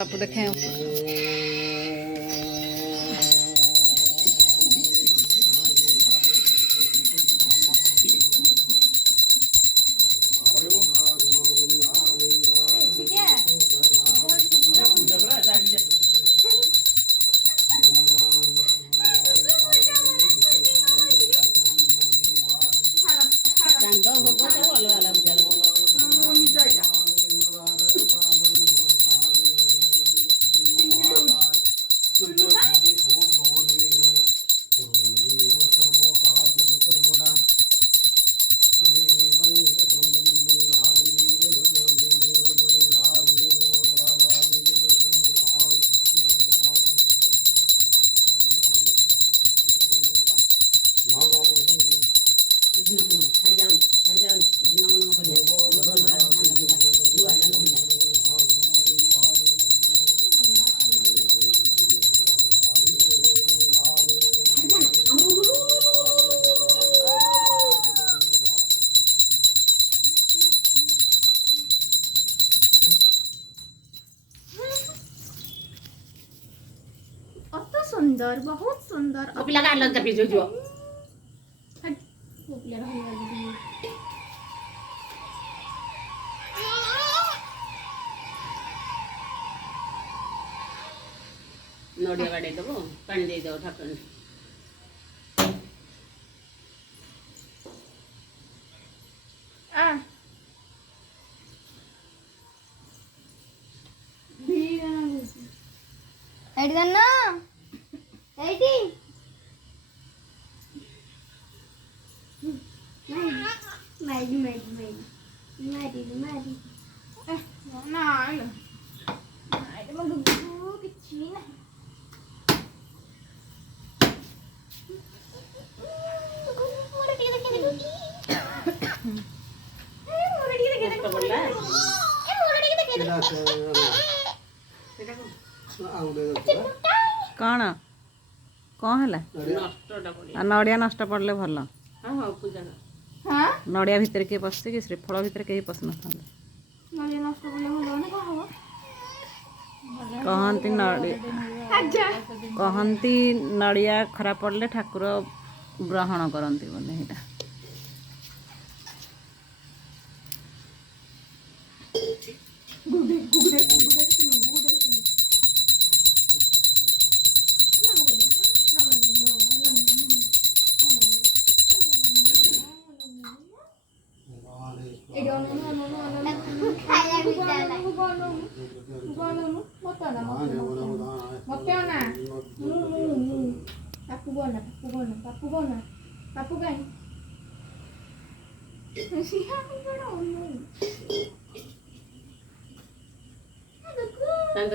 आप देखें सुंदर बहुत सुंदर अब लगा लन तपी जो जो नोडिया बाड़े दबो पानी दे दो ढक्कन ఎడిదన్నా ఎయిటి మైది మైది మైది మైది మైది నా మైది మగు కిచ్చినా कौन कौन है नड़िया नष्ट पड़े भल नड़िया भितर किए पशे कि श्रीफल भितर कहीं पशि न कहती कहती नड़िया खराब पड़े ठाकुर ग्रहण करती बोले यहाँ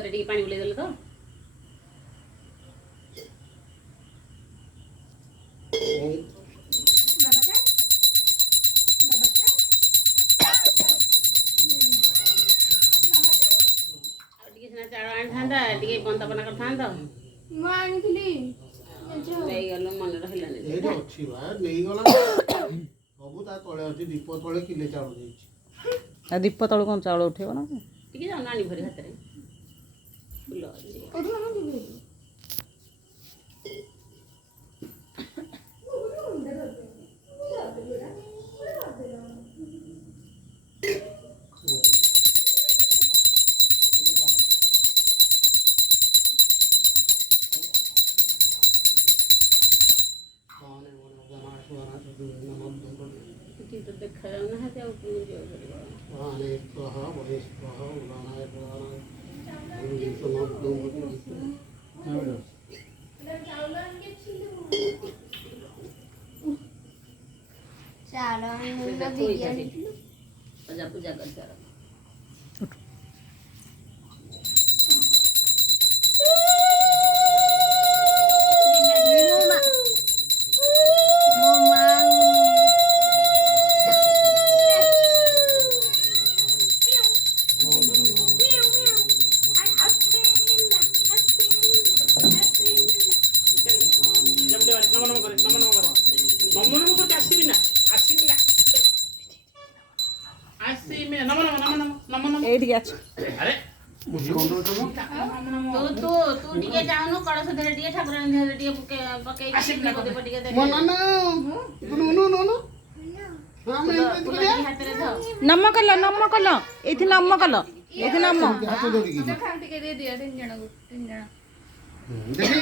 टी पानी बुले देले तो टे बंद बना कर था दीप तलू कौन चाउल उठे ना नानी भरी हाथ देखा पूजा पूजा कर এইদিকে আছে আরে ମୁସି କଣ ଦଉଛ ମ? ତୁ ଟିକେ ଯାଉନୁ କଳସ ଦେହରେ ଟିକେ ଠାକୁରାଣୀ ଦେହରେ ଟିକେ ପକେଇକି ଟିକେ ଦେଖେ। ମୋ ନାନା ନୁ ନୁ ନୁ ନୁ ଆମେ ଏମିତି ଫୁଲ କରିବା ଟିକେ ହାତରେ ଧର। ନମ କଲ ଏଇଠି ନମ କଲ ଏଇଠି ନମ। ହାତ ଧରିକି ଟିକେ ଦେଇ ଦିଅ 3 ଜଣକୁ 3 ଜଣ ଦେଖି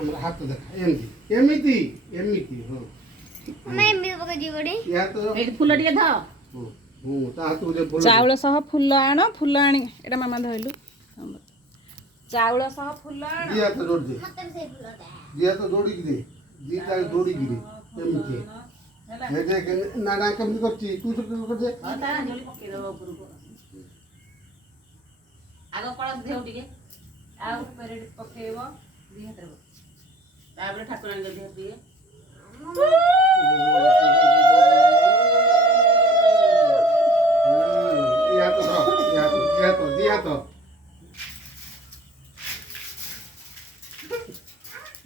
ଆମର ହାତ ଦେଖା ଏମିତି ଏମିତି ଏମିତି ହଁ ଆମେ ଏମିତି ପକେଇ ଯିବ ଡି ୟା ତ ଏଇଠି ଫୁଲ ଟିକେ ଧର। ହଁ ତା ହାତକୁ ଯେ ଫୁଲ ଚାଉଳ ସହ ଫୁଲ ଆଣ ଫୁଲ ଆଣି ଏଇଟା ମାମା ଧଇଲୁ ଚାଉଳ ସହ ଫୁଲ ଆଣ ଦି ହାତ ଯୋଡ଼ି ଦେ ମତେ ବି ସେଇ ଫୁଲଟା ଦି ହାତ ଯୋଡ଼ିକି ଦେ ଦିଟା ଯୋଡ଼ିକି ଦେ ଏମିତି ହେ ଦେଖ ନା ନା କେମିତି କରିଛି ତୁ ତ କରିଦେ ହଁ ତା ଅଞ୍ଜଳି ପକେଇଦବ ଉପରକୁ। ଆଗ କଳସ ଦେହ ଟିକେ ଆଉ ଉପରେ ପକେଇବ ଦି ହାତରେ ପକେଇବ। ତାପରେ ଠାକୁରାଣୀ ଦେହ ଟିକେ ଦି ହାତ ଧର ଦି ହାତ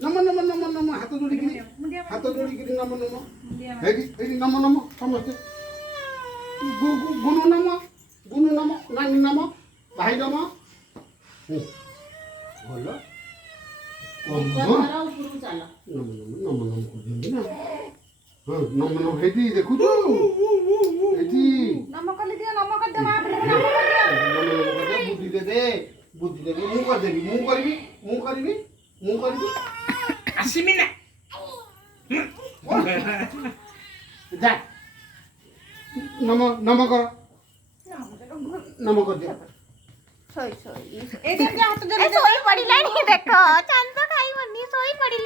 ନମ ନମ ନମ ନମ ହାତ ଯୋଡ଼ିକିରି ନମ ନମ ହେଇଟି ନମ ନମ ସମସ୍ତେ ଗୁନୁ ନମ ନାନୀ ନମ ଭାଇ ନମ ଭଲ ଧର ଉପରକୁ ଚାଲ। ନମ କରୁଛନ୍ତି ନା ହଁ ନମ ହେଇଟି ଦେଖୁଛୁ ହେଇଟି ନମ କଲି ଦିଅ ନମ କରିଦିଅ ମା ବୁଦ୍ଧି ଦେ ମୁଁ କରିଦେବି ମୁଁ କରିବି ଆସିବି ନା ଯା ନମ କର ନମ କରିଦିଅ ଏଇଠି ହାତ ଶୋଇ ପଡ଼ିଲାଣି ଦେଖ ଚାନ୍ଦ ଖାଇବନି ଶୋଇ ପଡ଼ିଲା